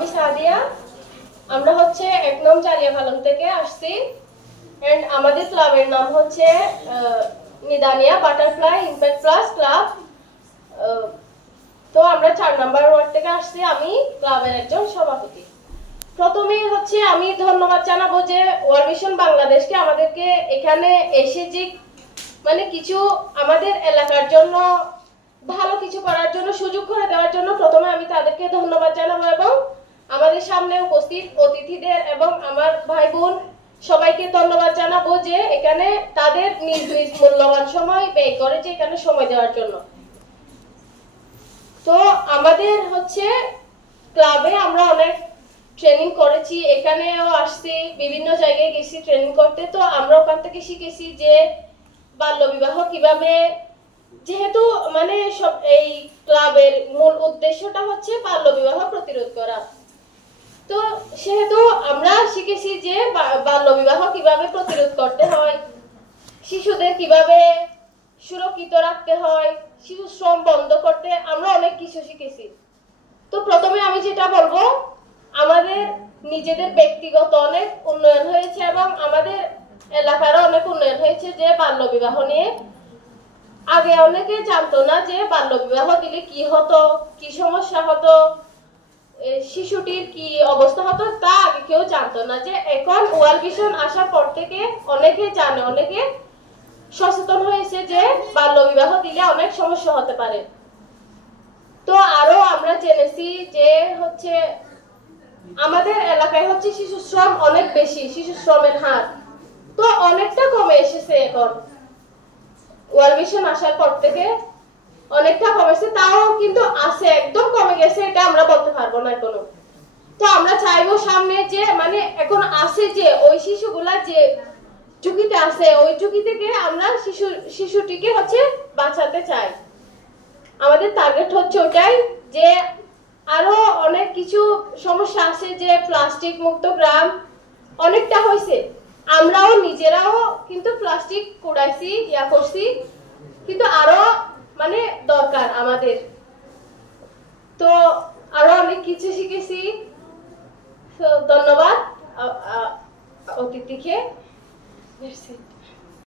আমি সাদিয়া। আমরা হচ্ছে ১ নং জালিয়াপালং থেকে আসছি। এন্ড আমাদের ক্লাবের নাম হচ্ছে মিদানিয়া বাটারফ্লাই ইমপ্যাক্ট প্লাস ক্লাব। তো আমরা ৪ নম্বর ওয়ার্ড থেকে আসছি। আমি ক্লাবের একজন সভাপতি। প্রথমেই হচ্ছে আমি ধন্যবাদ জানাবো যে ওয়ার্ল্ড ভিশন বাংলাদেশকে আমাদেরকে এখানে এসে যে মানে কিছু আমাদের এলাকার জন্য ভালো কিছু করার জন্য সুযোগ করে দেওয়ার জন্য প্রথমে আমি তাদেরকে ধন্যবাদ জানাবো এবং আমাদের সামনে উপস্থিত অতিথিদের এবং আমার ভাই বোন সবাইকে ধন্যবাদ জানাবো যে এখানে তাদের নিজ নিজ মূল্যবান সময় ব্যয় করে যে এখানে সময় দেওয়ার জন্য। তো আমাদের হচ্ছে ক্লাবে আমরা অনেক ট্রেনিং করেছি, এখানেও আসছি, বিভিন্ন জায়গায় গেছি ট্রেনিং করতে। তো আমরা ওখান থেকে শিখেছি যে বাল্যবিবাহ কিভাবে, যেহেতু মানে সব এই ক্লাবের মূল উদ্দেশ্যটা হচ্ছে বাল্যবিবাহ প্রতিরোধ করা। তো সেহেতু আমরা শিখেছি যে বাল্যবিবাহ কিভাবে প্রতিরোধ করতে হয়, শিশুদের কিভাবে সুরক্ষিত রাখতে হয়, শিশু শ্রম বন্ধ করতে আমরা অনেক কিছু শিখেছি। তো প্রথমে আমি যেটা বলবো, আমাদের নিজেদের ব্যক্তিগত অনেক উন্নয়ন হয়েছে এবং আমাদের এলাকারও অনেক উন্নয়ন হয়েছে যে বাল্যবিবাহ নিয়ে। আগে অনেকে জানতো না যে বাল্যবিবাহ দিলে কি হতো, কি সমস্যা হতো, শিশুটির কি অবস্থা হতো, তা আগে কেউ জানতো না। যে এখন ওয়ার্ল্ড ভিশন আসার পর থেকে অনেকে জানে, অনেকে সচেতন হয়েছে যে বাল্যবিবাহ দিলে অনেক সমস্যা হতে পারে। তো আরো আমরা জেনেছি যে হচ্ছে আমাদের এলাকায় হচ্ছে শিশু শ্রম অনেক বেশি, শিশু শ্রমের হার তো অনেকটা কমে এসেছে। এখন ওয়ার্ল্ড ভিশন আসার পর থেকে অনেকটা কমেছে, তাও কিন্তু আছে, একদম কমে গেছে এটা আমরা বলতে পারবো না এখনো। তো আমরা চাইবো সামনে যে মানে এখন আছে যে ওই শিশুগুলা যে ঝুঁকিতে আছে, ওই ঝুঁকি থেকে আমরা শিশুটিকে হচ্ছে বাঁচাতে চাই। আমাদের টার্গেট হচ্ছে ওটাই। যে আরো অনেক কিছু সমস্যা আছে, যে প্লাস্টিক মুক্ত গ্রাম অনেকটা হয়েছে, আমরাও নিজেরাও কিন্তু প্লাস্টিক কুড়াইছি, ইয়া করছি, কিন্তু আরো মানে দরকার আমাদের। তো আরো অনেক কিছু শিখেছি। ধন্যবাদ অতিথিকে।